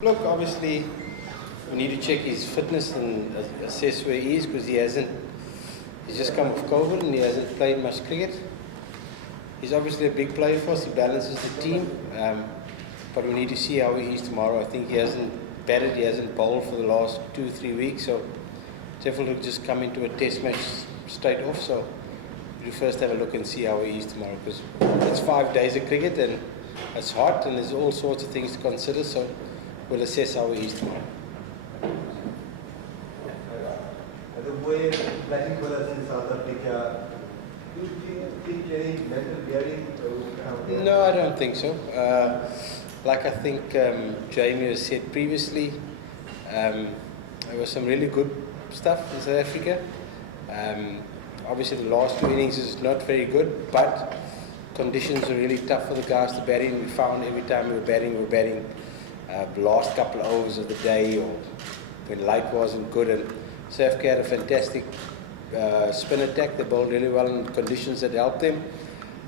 Look, obviously, we need to check his fitness and assess where he is because he's just come off COVID and he hasn't played much cricket. He's obviously a big player for us, he balances the team, but we need to see how he is tomorrow. I think he hasn't batted, he hasn't bowled for the last 2-3 weeks, so definitely just come into a test match straight off. So we'll first have a look and see how he is tomorrow because it's 5 days of cricket and it's hot and there's all sorts of things to consider. So we'll assess how he is tomorrow. The way playing for us in South Africa, do you think any mental bearing? No, I don't think so. Like I think Jamie has said previously, there was some really good stuff in South Africa. Obviously the last 2 innings is not very good, but conditions are really tough for the guys to bat in. We found every time we were batting the last couple of overs of the day or when light wasn't good, and South Africa had a fantastic spin attack. They bowled really well in conditions that helped them.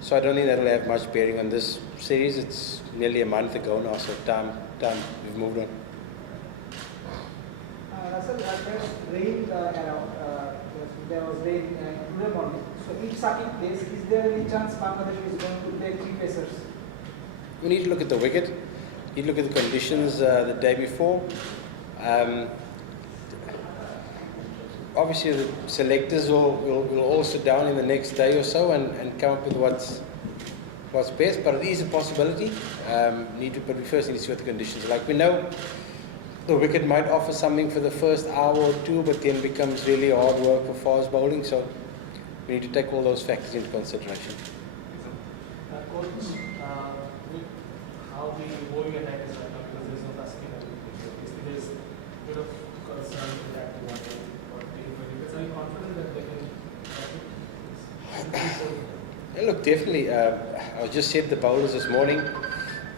So I don't think that'll have much bearing on this series. It's nearly a month ago now, so time we've moved on. Russell, there's rain around. There was rain today morning. So if Sakib plays, is there any chance Bangladesh is going to play 3 pacers? We need to look at the wicket. You look at the conditions the day before. Obviously, the selectors will all sit down in the next day or so and come up with what's best. But it is a possibility. But we first need to see what the conditions are like. We know the wicket might offer something for the first hour or 2, but then becomes really hard work for fast bowling. So we need to take all those factors into consideration. Coach, how the bowling attack is right now, because there's no tasking. There's a bit of concern with that. Are you confident that they can? Yeah, look, definitely. I just said to the bowlers this morning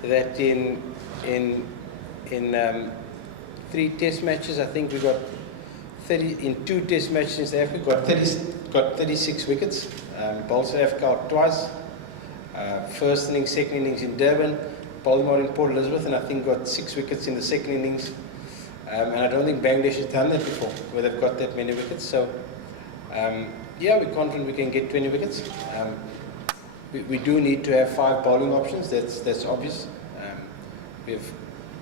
that in 3 test matches, I think we got 30 in 2 test matches in South Africa. Got 36 wickets. Bowled South Africa out twice. First innings, second innings in Durban. Bowled them out in Port Elizabeth, and I think got 6 wickets in the second innings. And I don't think Bangladesh has done that before, where they've got that many wickets. So, yeah, we're confident we can get 20 wickets. We do need to have 5 bowling options. That's obvious. We've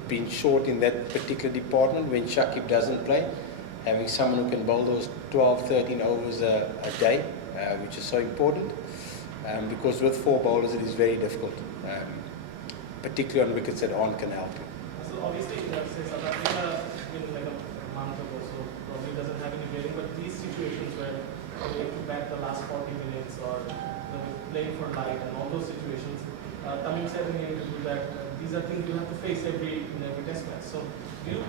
been short in that particular department when Shakib doesn't play. Having someone who can bowl those 12, 13 overs a day, which is so important. Because with 4 bowlers, it is very difficult, particularly on wickets that aren't can help you. So obviously, South Africa in like a month ago, so probably doesn't have any bearing. But these situations where you have to bat the last 40 minutes or playing for light and all those situations, Tamim said in the interview that these are things you have to face in every test match. So do you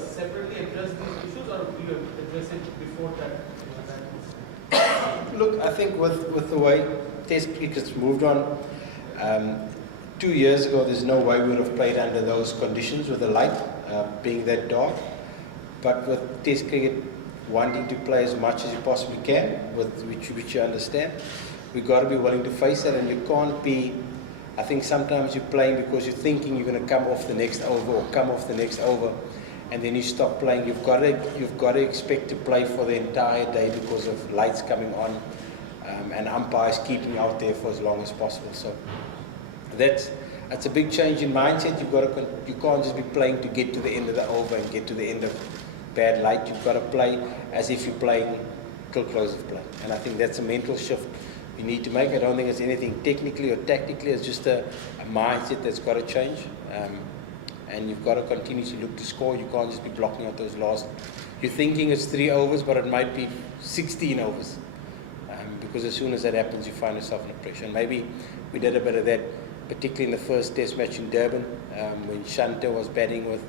separately address these issues, or do you address it before that? Look, I think with the way Test cricket's moved on, 2 years ago, there's no way we would have played under those conditions with the light being that dark. But with Test cricket wanting to play as much as you possibly can, which you understand, we've got to be willing to face that, and you can't be. I think sometimes you're playing because you're thinking you're going to come off the next over or come off the next over, and then you stop playing. You've got to expect to play for the entire day because of lights coming on and umpires keeping out there for as long as possible. So that's a big change in mindset. You can't just be playing to get to the end of the over and get to the end of bad light. You've got to play as if you're playing till close of play, and I think that's a mental shift you need to make. I don't think it's anything technically or tactically. It's just a mindset that's got to change. And you've got to continue to look to score. You can't just be blocking out those last. You're thinking it's 3 overs, but it might be 16 overs. Because as soon as that happens, you find yourself in a pressure. And maybe we did a bit of that, particularly in the first test match in Durban, when Shanta was batting with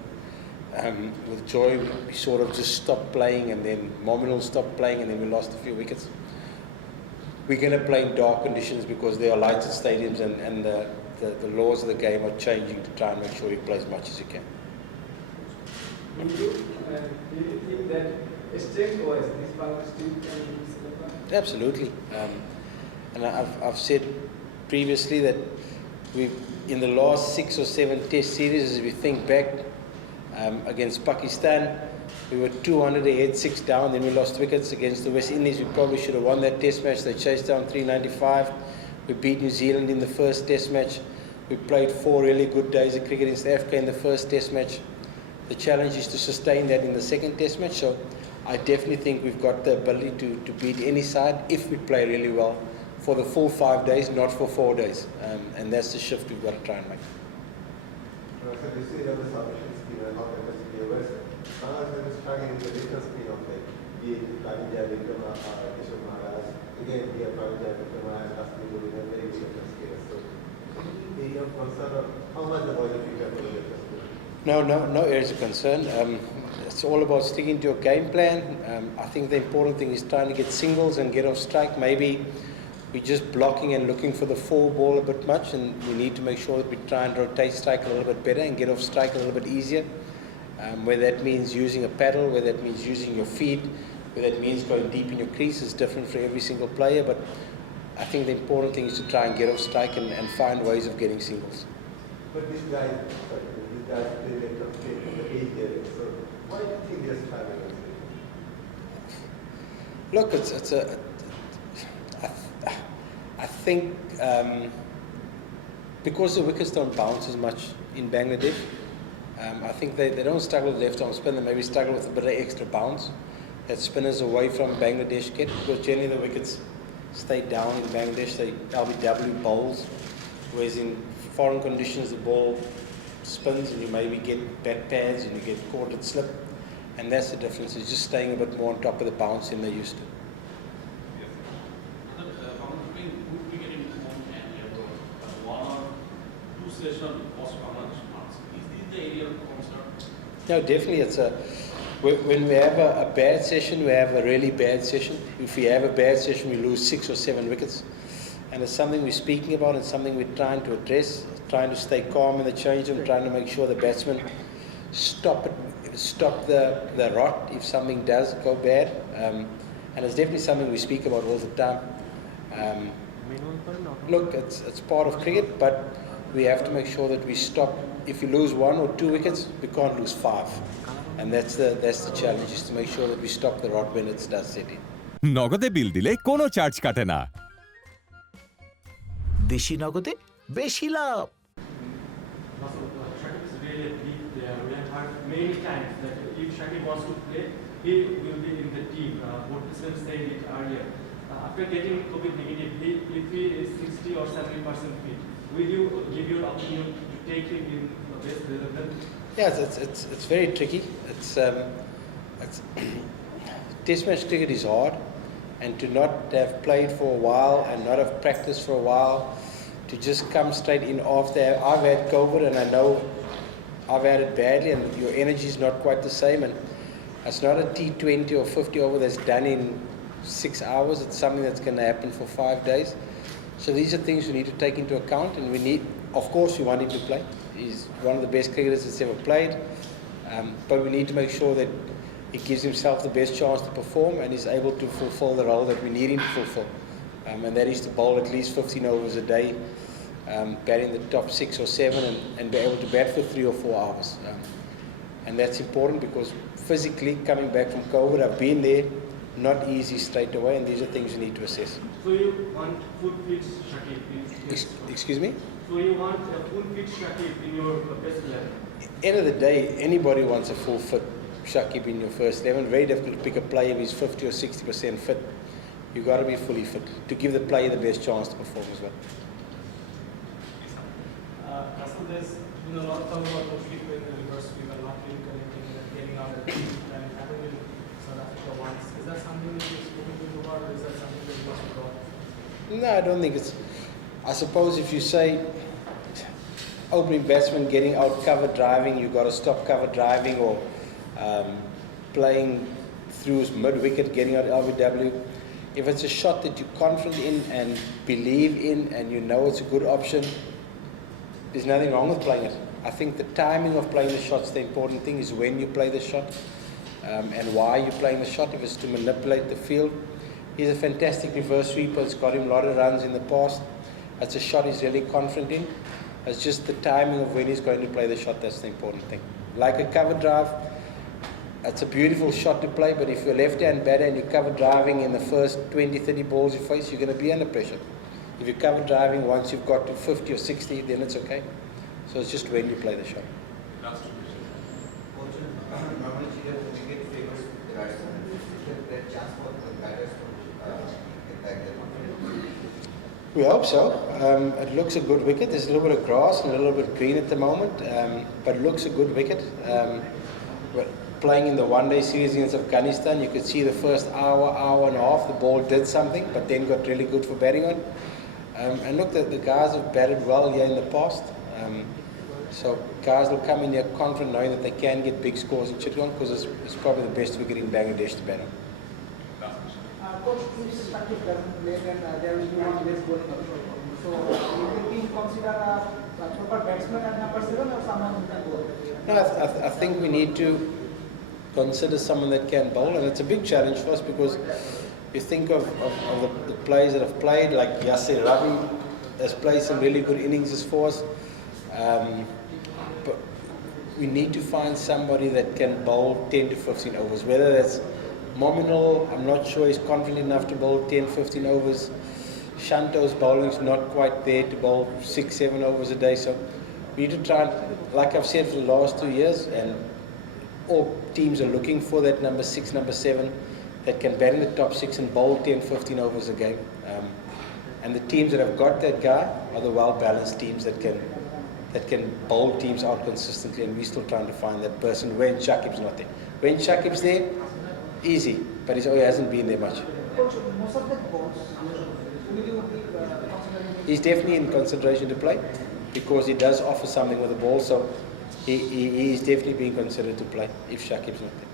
Joy. We sort of just stopped playing, and then Mominal stopped playing, and then we lost a few wickets. We're going to play in dark conditions because there are lights at stadiums, and the laws of the game are changing to try and make sure you play as much as you can. Do you think that strength-wise, this Bangladesh team can use the Absolutely. And I've said previously that we've in the last 6 or 7 test series, as we think back, Against Pakistan, we were 200 ahead, 6 down, then we lost wickets. Against the West Indies, we probably should have won that test match. They chased down 395. We beat New Zealand in the first test match. We played 4 really good days of cricket in South Africa in the first test match. The challenge is to sustain that in the second test match. So I definitely think we've got the ability to beat any side if we play really well for the full 5 days, not for 4 days. And that's the shift we've got to try and make. So this is another submission scheme and how capacity was. Bangladesh is struggling with the different spin of it. Be it Pravija Vikrama, Kishore Maharaj, again here Pravija Vikrama and Domingo in a very different scale. So the concern of how much the bowling figure for the difference? No areas of concern. It's all about sticking to a game plan. I think the important thing is trying to get singles and get off strike. Maybe we're just blocking and looking for the 4 ball a bit much, and we need to make sure that we try and rotate strike a little bit better and get off strike a little bit easier. Whether that means using a paddle, whether that means using your feet, whether that means going deep in your crease is different for every single player. But I think the important thing is to try and get off strike and find ways of getting singles. But these guys play electron state in the 8th year. So why do you think they're struggling? Look, I think because the wickets don't bounce as much in Bangladesh, I think they don't struggle with left arm spin. They maybe struggle with a bit of extra bounce that spinners away from Bangladesh get, because generally the wickets stay down in Bangladesh. They LBW bowls, whereas in foreign conditions the ball spins and you maybe get back pads and you get caught at slip, and that's the difference. It's just staying a bit more on top of the bounce than they used to. No, definitely. When we have a bad session, we have a really bad session. If we have a bad session, we lose 6 or 7 wickets. And it's something we're speaking about and something we're trying to address, trying to stay calm in the change room, trying to make sure the batsmen stop the rot if something does go bad. And it's definitely something we speak about all the time. Look, it's part of cricket, but we have to make sure that we stop. If you lose 1 or 2 wickets, we can't lose 5. And that's the challenge, is to make sure that we stop the rot when it does set in. নগদে বিল দিলে কোনো charge কাটে না। দেশি নগদে বেশি লাভ। Shakib is really a big player. We have heard many times that if Shakib wants to play, he will be in the team. Both Muslims said it earlier. After getting COVID negative, if he is 60 or 70% fit, will you give your opinion to take him in the best 11? Yeah, it's very tricky. Test match cricket is hard, and to not have played for a while and not have practiced for a while, to just come straight in after. I've had COVID and I know I've had it badly, and your energy is not quite the same. And it's not a T20 or 50 over that's done in 6 hours. It's something that's going to happen for 5 days. So these are things we need to take into account, and of course, we want him to play. He's one of the best cricketers that's ever played, but we need to make sure that he gives himself the best chance to perform and is able to fulfill the role that we need him to fulfill. And that is to bowl at least 15 overs a day, bat in the top 6 or 7, and be able to bat for 3 or 4 hours. And that's important because physically, coming back from COVID, I've been there, not easy straight away, and these are things you need to assess. So you want full fit Shakib? Excuse me? So you want a full fit Shakib in your best 11? End of the day, anybody wants a full fit Shakib in your first 11. Very difficult to pick a player who's 50 or 60% fit. You've got to be fully fit to give the player the best chance to perform as well. Russell, there's been a lot of talk about mostly when the reverse sweep and not really connecting and getting out of the team and having in South Africa once. Is that something that you're spoken to about, or is that something that you want to go? No, I don't think it's. I suppose if you say opening batsman getting out cover driving, you've got to stop cover driving, or playing through mid wicket, getting out LBW. If it's a shot that you're confident in and believe in and you know it's a good option, there's nothing wrong with playing it. I think the timing of playing the shot's the important thing, is when you play the shot and why you're playing the shot. If it's to manipulate the field, he's a fantastic reverse sweeper. It's got him a lot of runs in the past. It's a shot he's really confident in. It's just the timing of when he's going to play the shot that's the important thing. Like a cover drive, it's a beautiful shot to play, but if you're a left-hand batter and you cover driving in the first 20, 30 balls you face, you're going to be under pressure. If you cover driving once you've got to 50 or 60, then it's okay. So it's just when you play the shot. Last question. Normally, wicket favors the batsman. Is there a chance for the batters to get back their confidence? We hope so. It looks a good wicket. There's a little bit of grass and a little bit of green at the moment, but it looks a good wicket. We're playing in the one-day series against Afghanistan, you could see the first hour and a half, the ball did something, but then got really good for batting on. And look, the guys have batted well here in the past. So guys will come in here confident knowing that they can get big scores in Chittagong because it's probably the best wicket in Bangladesh to bat on. Coach, if Shakib doesn't play, then there will be one less bowling option. So will the team consider a proper batsman at number 7 or someone who can bowl? No, I think we need to consider someone that can bowl, and it's a big challenge for us because you think of the players that have played, like Yasir Ravi has played some really good innings for us. But we need to find somebody that can bowl 10 to 15 overs, whether that's Mominal, I'm not sure he's confident enough to bowl 10, 15 overs. Shanto's bowling's not quite there to bowl 6, 7 overs a day. So we need to try and, like I've said for the last 2 years, and all teams are looking for that number 6, number 7 that can bat in the top 6 and bowl 10, 15 overs a game. And the teams that have got that guy are the well-balanced teams that can bowl teams out consistently, and we're still trying to find that person when Shakib's not there. When Shakib's there, easy, but he hasn't been there much. Coach, most of the balls, will you be considering? He's definitely in consideration to play because he does offer something with the ball, so he is definitely being considered to play if Shakib's not there.